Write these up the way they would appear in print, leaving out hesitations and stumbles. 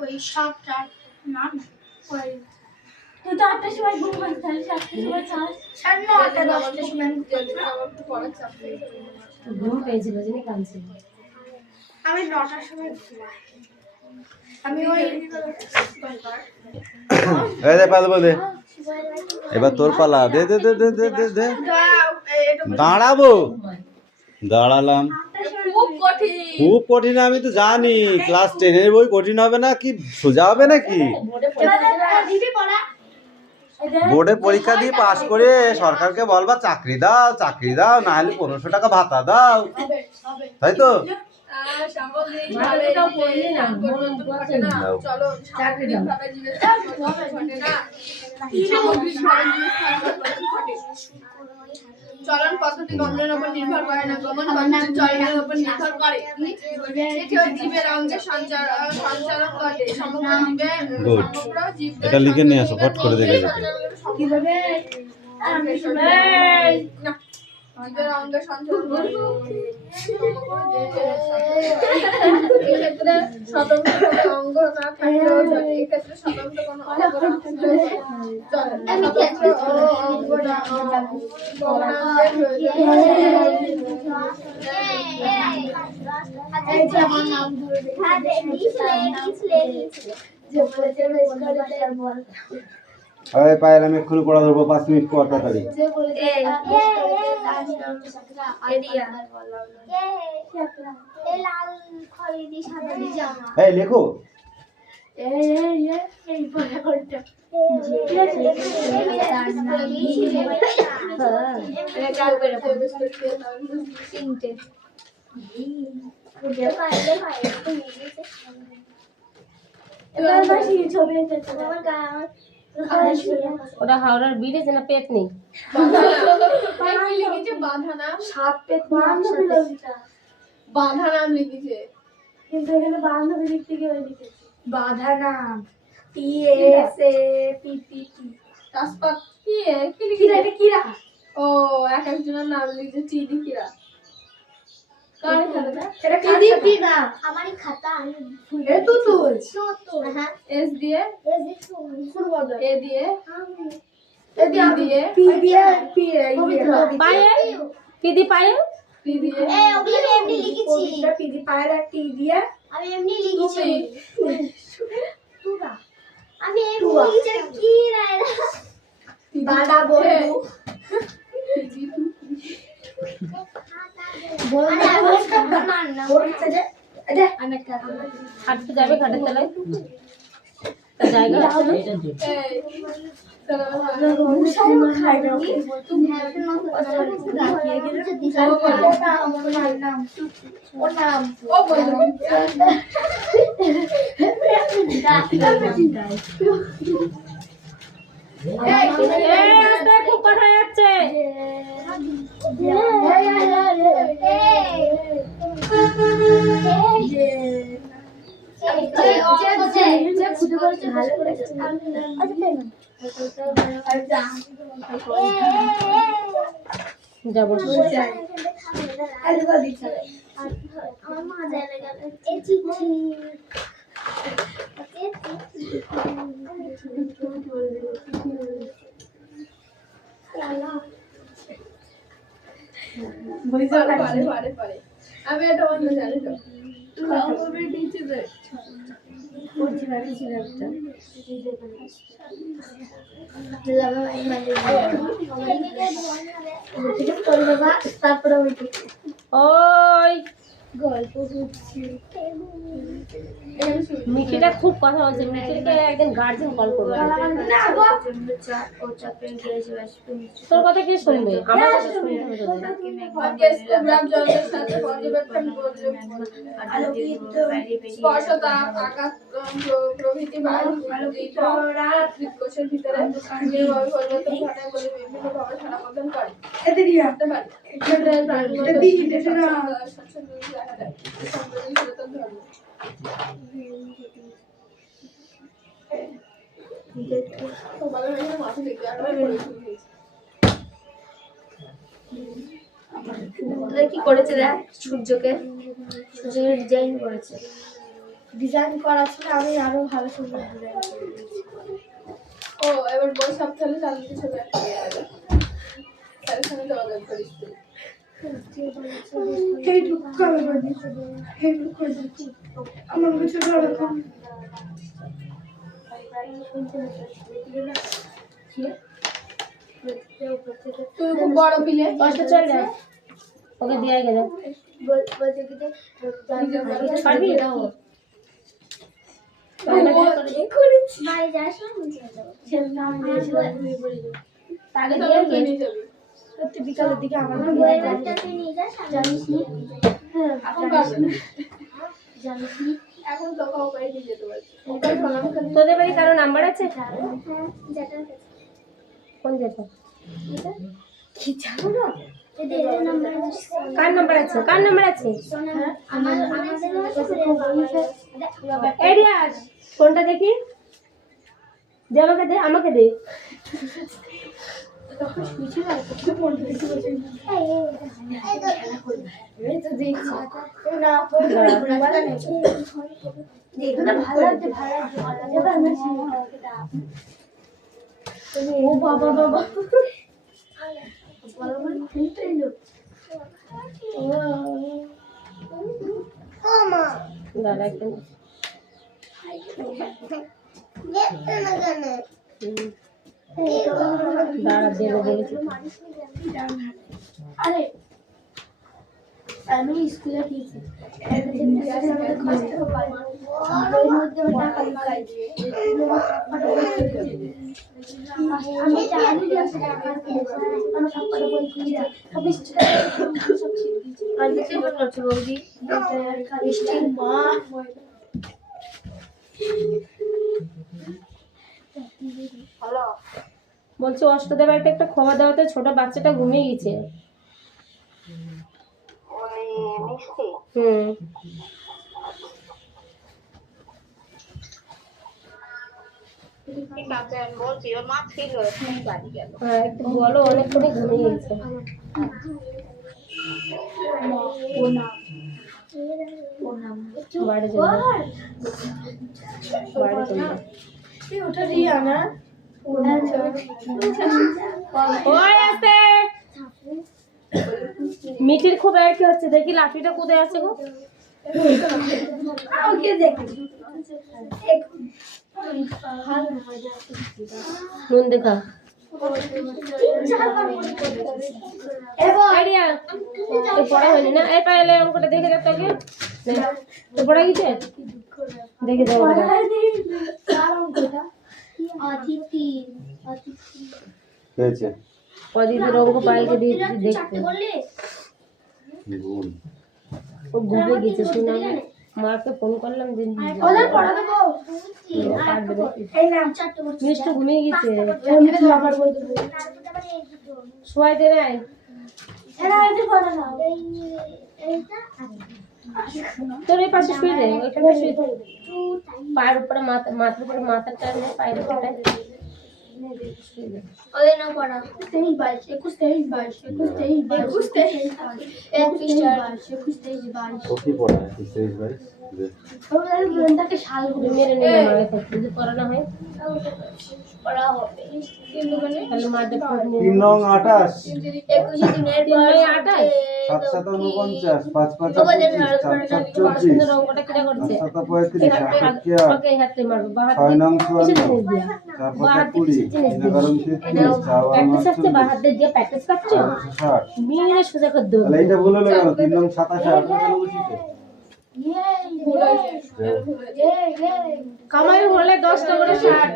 ওই 7টা না ওই তুই তো 8টার সময় ঘুম পাস, তাহলে 7টার সময় চাস। 9:30 10টার সময় আমার তো পড়ার চাপ নেই। ঘুম পেয়েছিল জেনে কাঁদছিল। আমি 9টার সময় ঘুমাই। আমি ওই এই দে পাল বলে এবার তোর পালা দে দে দে দে দে দে দে দাঁড়াবো দাঁড়ালাম খুব কঠিন। খুব কঠিন আমি তো জানি ক্লাস 10 এর বই কঠিন হবে না কি সোজা হবে নাকি দিদি পড়া বোর্ডে পরীক্ষা দিয়ে পাস করে সরকারকে বলবা চাকরি দাও না হলে 1500 টাকা ভাতা দাও তাই তো সামগ্রিকভাবে পড়লে না ঘটে না। চলো সামগ্রিকভাবে জিজ্ঞেস ঘটে না। সামগ্রিকভাবে চলন পদ্ধতি গমনের উপর নির্ভর করে না, গমন পদ্ধতি চলনের উপর নির্ভর করে। কেউ জীবের অঙ্গে সঞ্চালন ঘটে। সমগ্র জীবে এটা লিখে নিয়ে আসো ফট করে দেখে যাবে কিভাবে না জীবের অঙ্গে সঞ্চালন ঘটে। এক্ষেত্রে স্বতন্ত্র কোনো অঙ্গ না থাকলেও চলে। এক্ষেত্রে স্বতন্ত্র কোনো অঙ্গ না থাকলেও চলে। স্বতন্ত্র অঙ্গ না আরে পায়েল আমি এক্ষুনি পড়া ধরবো 5 মিনিট পর তাড়াতাড়ি এই লেখো ওটা হাওড়ার ব্রিজ না পেট নেই। বাধা নাম লিখেছে কিন্তু এখানে বান্ধবী দিক থেকে লিখেছি বাধা নাম TSAPPT তাসপাত কি কিরা এটা কিরা ও এক একজনের নাম লিখেছে চিনিকিরা। কার খাতা? এটা কিদিপি না আমারই খাতা আমি এ তো হ্যাঁ এস দিয়ে এই যে শুরু হবে এ দিয়ে এদি দিয়ে পি দিয়ে পি পায়ে পিদি পায়ে পি দিয়ে এই ওগুলো আমি এমনি লিখেছি পি দি পায়ের টি দিয়ে আমি এমনি লিখেছি তুরা আমি এমনি লিখেছি কি রায় বাদা বন্ধু বলছে যে এটা হাঁটতে যাবে ঘাটের তলায় জায়গা আছে না? এই খাই না ওর নাম ও বললো এই আস্তে খুব কথা যাচ্ছে। যাবো আমার মা জায়গা গেল এই চিঠি পারে আমি এটা অন্য জানি তো তারপরে ওই গল্প হচ্ছে মিঠিটা খুব কথা বলছে। মিঠিকে একদিন গার্জেন কল করবে। তোর কথা কে শুনবে? আমার কথা শুনতে হবে তোদের। গ্রাম জলের সাথে পর্যবেক্ষণ করলে স্পর্শতা আকাশ প্রভৃতি বায়ু কোষের ভিতরে যেভাবে পরিবর্তন ঘটায় বলে বিভিন্ন ভাবে সমাধান করে করতে পারে। দেখা যায় সংবেদনশীলতার ধর্ম মাথা দেখবে কি করেছে দেখ সূর্যকে ডিজাইন করেছে ডিজাইন করা ছিল, আমি আরো ভালো সুন্দর ডিজাইন করে দিয়েছি। ও এবার বই সপ্তাহে কালকে ছবি আঁকতে হবে। স্যারের সঙ্গে যোগাযোগ করিস তুই। এইটুকু করে দিচ্ছি, এইটুকু করে দিচ্ছি। আমার কিছু ভালো কম তুই খুব বড় পিলে কষ্ট চল যা ওকে দিয়ে গেল বলতে কি যে পারবি বাড়ি যাওয়ার সময় মুছে যাবো। ছেলের নাম দিয়েছিল, আমি বলে দেবো। তাকে তোর দিয়ে তুই গেল নিয়ে যাবি। সত্যি বিকালের দিকে আমার আমার বইয়ের ব্যাগটা তুই নিয়ে যাস, জানিস নি? এখন পারবে না। জানিস নি? এখন তোকে ওপারে নিয়ে যেতে পারছি। ওপারে প্রণাম খালি তোদের বাড়ি কারো নাম্বার আছে হ্যাঁ, যেটার কাছে। কোন যেটা কি জানো না? এদের নাম্বার আছে। কার নাম্বার আছে কার নাম্বার আছে সোনা, আমাদের কাছে এরিয়াস কোনটা দেখি দে আমাকে দে তখন শুয়েছিল, তো ফোনটা দেখতে বসে এই তো দেখছি না, ফোন করে বলা নেই। দেখতে ভালো লাগছে, ভালো লাগছে, ভালো লাগছে। এবার আমি ও বাবা বাবা বলো মানে ফোনটা এলো। দাঁড়া একটু দাঁড়া দেবো বলেছি আরে আমি স্কুলে গিয়েছি, আমি জানি যে আমি সবকটা বই কিনেছি, সব ছিঁড়ে দিয়েছি। আর কিছু করছো বৌদি মিষ্টির মা বলছি অষ্টদের বাড়িতে একটা খবর দেওয়াতে ছোট বাচ্চাটা ঘুমিয়ে গেছে হুম হ্যাঁ একটু বলো অনেকক্ষণই ঘুমিয়ে গেছে বাড়ি চলে বাড়ি চলে ওটা রিয়া না? ওই আসতে মিঠির খুব আর কি হচ্ছে দেখি লাঠিটা কোথায় আছে গো ওকে দেখি নুন দেখা আইডিয়া তোর পড়া হয়নি না এই পাইলে অঙ্কটা দেখে দে তোকে তোর পড়া গেছে দেখে দেবো অতিথি হয়েছে অদিতির অঙ্ক পাইলকে দিয়ে দেখতে বললি গুণ। ও ঘুরে গেছে শুনে আমি মাকে ফোন করলাম দিন ওদের পড়া দেবো। এই নাম চারটে বছর মিষ্টি ঘুমিয়ে গেছে এমনি আবার বলতে হবে। শোয়াই দে নাই এরা এতে পড়া না। এইটা তোর এই পাশে শুয়ে দে ওইখানে শুয়ে দে পায়ের উপরে মাথার উপরে মাথাটা নিয়ে পায়ের উপরে শুয়ে দে ওদের নাম পড়া 23, 22, 21, 23, 22, ও কি পড়া 23 22 ওদের শাল তুমি মেরে নিলে মারে থাকতে যদি পড়ানো হয় পড়া হবে তাহলে মাঝে ফোন নিয়ে 3 নং 28 21 দিনের পর 7 7 49 5 5 25 4 7 সুন্দর 24 অঙ্কটা কিরা করছে 7 35 8 ওকে হাতে মারবো বাহাত 6 নং 54 জিনিস দিয়া 4 বাহাত 5 20 প্র্যাকটিস হচ্ছে বাহাত দিয়ে প্র্যাকটিস করছো 60 মেরে সোজা করে দেবো তাহলে এইটা বলে কেন 3 নং 27 আপনার কেন বসিতে কামাই হলে 10 টাকা করে 60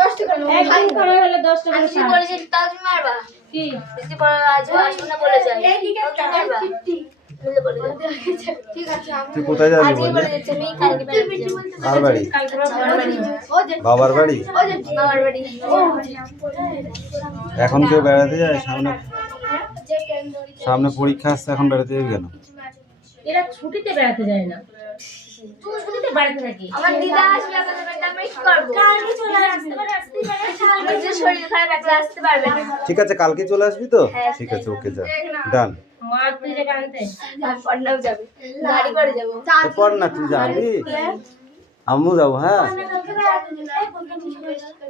10 টাকা নেবো। একদিন কামাই হলে 10 টাকা করে 60 বলেছি তাও তুমি মারবা কি যদি পড়া আজ আসবে না বলে যায় এইদিকে মারবা বলে বলে ঠিক আছে আমি তুই কোথায় যাবি আজকে বললি বলে দিচ্ছি আমি কালকে বেরোতে যাবো কার বাড়ি কালকে আমার বাবার বাড়ি ও যে বাবার বাড়ি আমার বাড়ি এখন কেউ বেড়াতে যায় সামনে পরীক্ষা আসছে এখন বেড়াতে যাবি কেন এরা ছুটিতে বেড়াতে যায় না ছুটিতে বাড়িতে থাকি আমার দিদা আসবে আমাদের বাড়িতে আমরা কি করব কালকে চলে আসতে পারে আমার যে শরীর খারাপ একলা আসতে পারবে না ঠিক আছে কালকে চলে আসবি তো ঠিক আছে ওকে যা ডান মা তুই যে আনতে পড়নাও যাবে গাড়ি করে যাবো পর না তুই যাবি আম্মু যাবো হ্যাঁ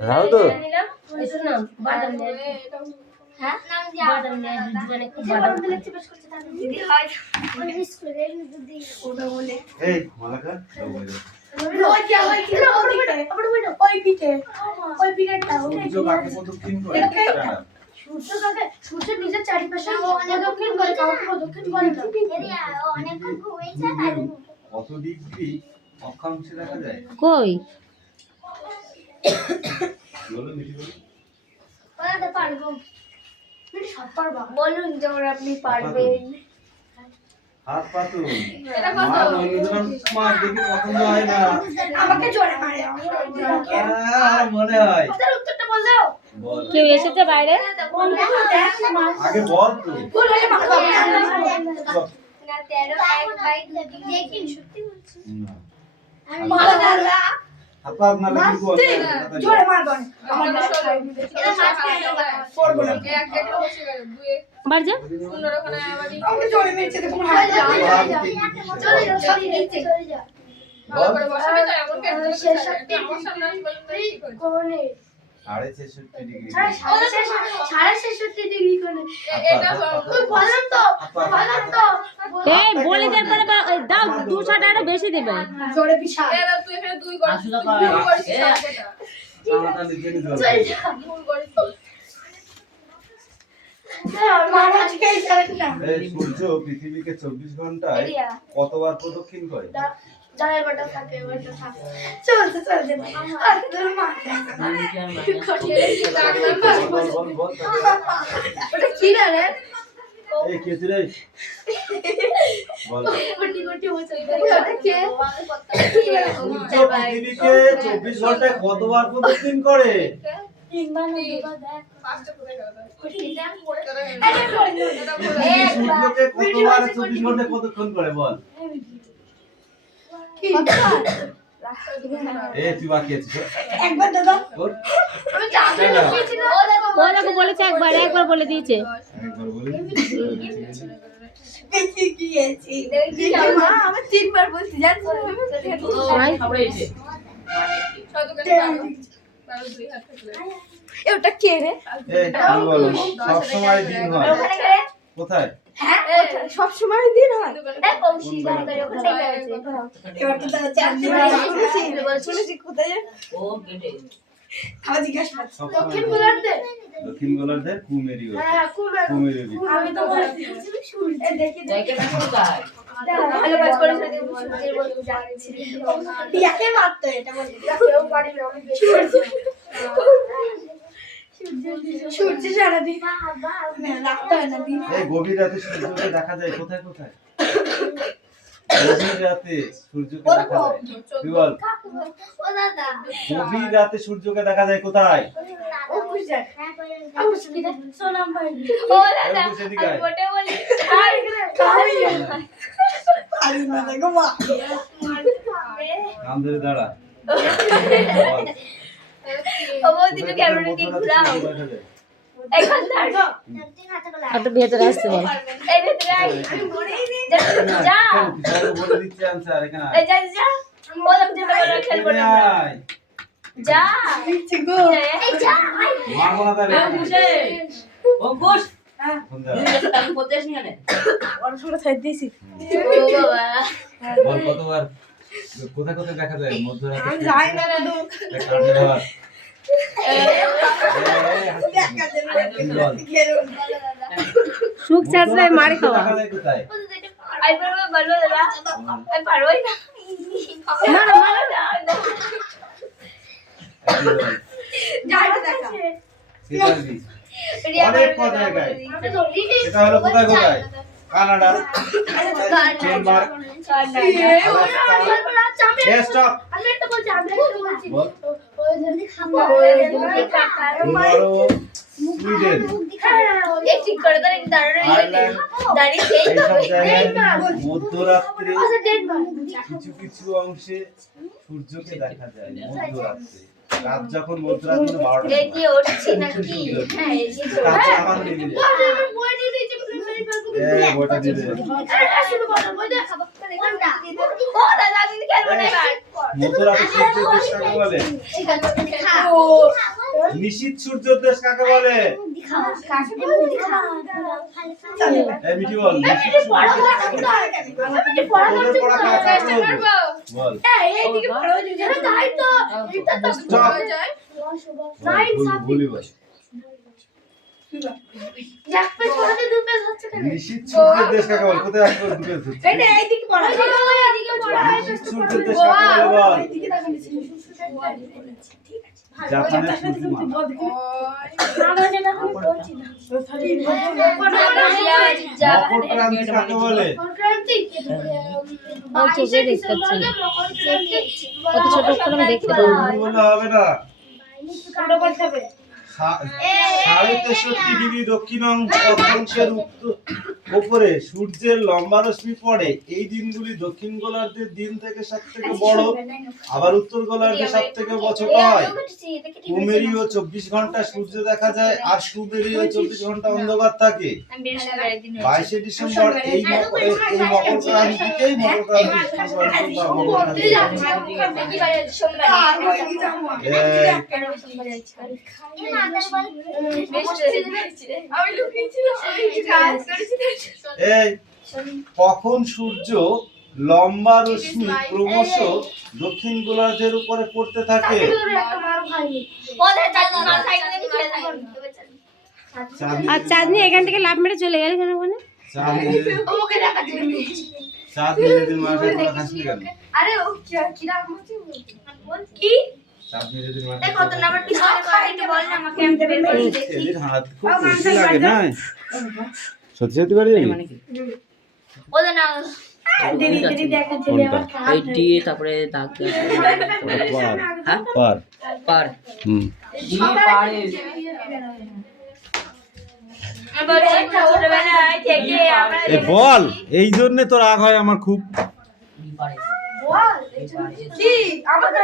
যাও তো নিলাম এসো না বাদাম নিয়ে হ্যাঁ বাদাম নিয়ে দোকানে একটু বাদাম দিদি হয় স্কুলে দিদি ওটা বলে এই মালাকা যাও বলে ওই কি হয় কি ওই পিঠে ওই পিঠেটা সূর্য কাকে প্রদক্ষিণ করে সূর্যের নিজের চারিপাশে প্রদক্ষিণ করে কাউকে প্রদক্ষিণ করে না অনেকক্ষণ ঘুমিয়েছে তাই কত ডিগ্রি অক্ষাংশে দেখা যায় কই বলো মিঠি বলো বানাতে পারবো সব পারবা বলুন যেমন আপনি পারবেন হাত পাতুন এটা কত? মা রবীন্দ্রনাথ কুমার দেখে পছন্দ হয় না আমাকে জোরে মারে মনে হয় তার উত্তরটা বল দাও বল কেউ এসেছে বাইরে আগে বল তুই ভুল হলে মারবা না 13 দেখি সত্যি বলছি না মারবা হাত পাত না লাগি বল জোরে মারবা আমার আমরা ষোলো। এটা মাঝখানে পড়বো না এক একটা বসে গেল, দুই এক, বাড়ি যা সুন্দর ওখানে আবারই আমাকে জোরে মেরেছে দেখো আমার হাত চলে যাও চলে নিচে চলে যাও ভালো করে বসাবে তো এমন কেন করে বসাবে? আমার সামনে আসবে বলতে কি করছে? কোনে 66 ডিগ্রি 66 ডিগ্রি কোনে এটা তুই বললাম তো এই বলে দেওয়ার পরে দাও 200 টাকা বেশি দেবে জোরে পিছা এরা তুই এখানে দুই করিস, ভুল করিস সাথেটা। আমাটা নিচে নিতে চলে হবে যাও ভুল করিস। মারা আজকে এই চালাটা এই সূর্য পৃথিবীকে 24 ঘন্টায় এরিয়া কতবার প্রদক্ষিণ করে যারা বাটা থাকে বাটা থাকে চলছে আর তোর মা বল বল বল ওটা কি না রে এই কে রে বল গুটি গুটি হচ্ছে ওটা কে সূর্য পৃথিবীকে 24 ঘন্টায় কতবার প্রদক্ষিণ করে তিনবার না দুবার দেখ পাঁচটা করে গেল। এটা করে এটা করে। সূর্যকে কতবার 24 ঘন্টায় প্রদক্ষিণ করে বল কি এই তুই বাকি আছিস একবার দাদা ওর আমি জানি না কি ছিল ও দেখো বলেছে একবার বলে দিয়েছে একবার বলে বেশি কি আছে মা আমি তিনবার বলছি জানিস ছয় দোকানে বারো। বারো দুই হাত থাকলে। ওটা কে রে এই তুমি বলো সব সময় দিন হয় ওখানে কে কোথায় হ্যাঁ সব সময় দিন হয় দোকানে দেখ কৌশি কোন দাঁড়িয়ে ওখানে আছে এবার তো তারা চার দিন শুনেছি কোথায় খাওয়া জিজ্ঞাসা করছি সব দক্ষিণ সময় গোলার্ধে দক্ষিণ গোলার্ধে কুমেরি হয় হ্যাঁ কুমার কুমেরি আমি তো বলছি সূর্য দেখি ভালো কাজ করেছ সূর্যের বলতে যাচ্ছি ইয়াকে মারতো এটা বলে কেউ পারি না আমি সূর্য সারাদিন রাখতে হয় না দিন এই গভীর রাতে সূর্যকে দেখা যায় কোথায় কোথায় গভীর রাতে সূর্যকে দেখা যায় তুই বল ও দাদা গভীর রাতে সূর্যকে দেখা যায় কোথায় ও খুশি আমি খুশি না সোনাম ভাই ও দাদা এই বুঝে দিকে আয়। বটে বলি আই কাই আই না দেখো মা কান ধরে দাঁড়া ও দিন ক্যামেরা দিয়ে ঘুরাও এখন দাঁড়ো একটু ভেতরে আসতে বল এই ভেতরে আই আমি বলেই নি যা বলে দিচ্ছি আনসার এখানে এই যা যা ও লাগতে পারে খেলবো না যা ঠিক গো এই যা মারবো না তাহলে অঙ্কুশ ফোন দে। আমি করতে আসি কেন পড়াশোনা ছেড়ে দিয়েছি ও বাবা বল কতবার কোথায় কোথায় দেখা যায় মধ্যরাতে আমি যাই না দাদু কাটে ধর সুখ চাচড়ায় মার খাওয়া দেখা যায় কোথায় আই পারবো বলবো দাদা আমি পারবোই না মারো মারো যাই না দেখা সিরিয়াসলি অনেক কথা জায়গায় এটা হলো কোথায় কোথায় কানাডা ডেনমার্ক স্টপ আমি একটা বলছি আমি একটা বলছি বল ওই জন্য খাবো ইউরো সুইডেন এই ঠিক করে দাঁড়ানো আয়ারল্যান্ড দাঁড়িয়ে এইসব জায়গায় মধ্যরাত্রে ডেনমার্ক কিছু কিছু অংশে সূর্যকে দেখা যায় মধ্যরাত্রে রাত যখন মধ্যরাত মানে 12টা এই দিয়ে উঠছি নাকি হ্যাঁ এই দিয়ে রাত আমার নেমে যায় বই দিয়ে দিয়েছে এই বইটা দিয়ে দে। শুরু করো বই দেখা কোনটা ও দাদা আমি খেলবো না এবার মধ্যরাতে সূর্যের দেশ কাকে বলে? ও নিশীথ সূর্যের দেশ কাকে বলে? কাকে এই মিঠি বল, নিশীথ সূর্যের দেশ কাকে বলে? তোদের পড়া কাকে বলবো? বল। এইদিকে পড়ো দিকে তাই তো এটা তো চল। হয়ে যায় ভুলি বল। এক পেজ পড়াতে দু পেজ হচ্ছে কেন নিশীথ সূর্যের দেশ কাকে বলে? কোথায় এক করে দুটো হচ্ছে? এটা এইদিকে পড়ো এইদিকে পড়ো নিশীথ সূর্যের দেশ কাকে বলে বল? এইদিকে দেখো ঠিক আছে জাপানের সূর্যমালা। মকরক্রান্তি কাকে বলে? আমার চোখে দেখতে পাচ্ছি না। কত ছোট করে আমি দেখতে পাবো না। বললে হবে না। কোনটা বলতে হবে 63.5 দক্ষিণ অক্ষাংশের উপরে সূর্যের লম্বা রশ্মি পড়ে। এই দিনগুলি দক্ষিণ গোলার্ধের দিন থেকে সবথেকে বড়, আবার উত্তর গোলার্ধে সবথেকে ছোট হয়। কুমেরীয় 24 ঘন্টা সূর্য দেখা যায়, আর সুমেরীয় 24 ঘন্টা অন্ধকার থাকে। 22শে ডিসেম্বর এই মকরক্রান্তিকেই আমি লুকিয়েছিলাম আমি কাজ করেছি এই কখন সূর্য লম্বা রশ্মি ক্রমশ দক্ষিণ গোলার্ধের উপরে পড়তে থাকে? আর চাঁদনি এখান থেকে লাভ মেরে চলে গেল কেন ওখানে? ওকে দেখা যাবে চাঁদ নিজেদের মাথায় তোরা খাসনি কেন? আরে ও কি রাখবো কি চাঁদ নিজেদের মাথায় এই কত নাম্বার পিছনে কর একটু বল না আমাকে আমি দেবে এদের হাত খুব বেশি লাগে না? সত্যি সত্যি পারি জানি? ওদের না দেরি দেরি দেখা চলে আমার এই দিয়ে তারপরে দাগ দিয়ে পার হ্যাঁ পার পার হুম দিয়ে পারে আবার ছোটবেলায় থেকে আমরা এ বল, এই জন্য তো রাগ হয় আমার খুব। পারে বল কি আমাকে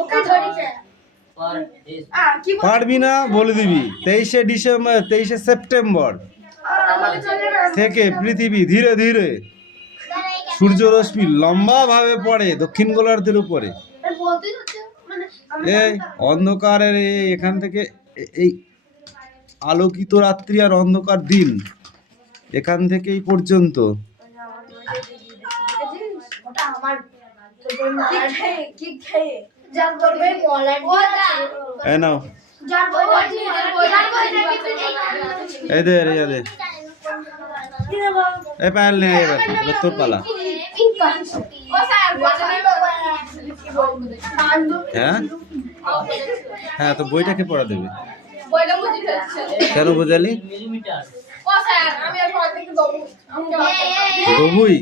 ওকে ধরেছে পার এস কি পারবি না বলে দিবি। 23শে সেপ্টেম্বর আমাকে চলে না থেকে পৃথিবী ধীরে ধীরে সূর্যরশ্মি লম্বা ভাবে পড়ে দক্ষিণ গোলার্ধের উপরে। বলতেই হচ্ছে মানে এই অন্ধকারের এখান থেকে এই আলোকিত রাত্রি আর অন্ধকার দিন এখান থেকে এই পর্যন্ত ওটা আমার কি খেয়ে যার করবে মলাই এই নাও, যার করবে যার করবে এই দে রে দে, এই পাল নে, এবার এবার তোর পালা। ও স্যার বলতে হ্যাঁ হ্যাঁ, তো বইটাকে পড়া দেবে বইটা বুঝি ফেলছে কেন বোঝালি? মিলিমিটার ও স্যার আমি আর ঘর থেকে দেবো আমি ববুই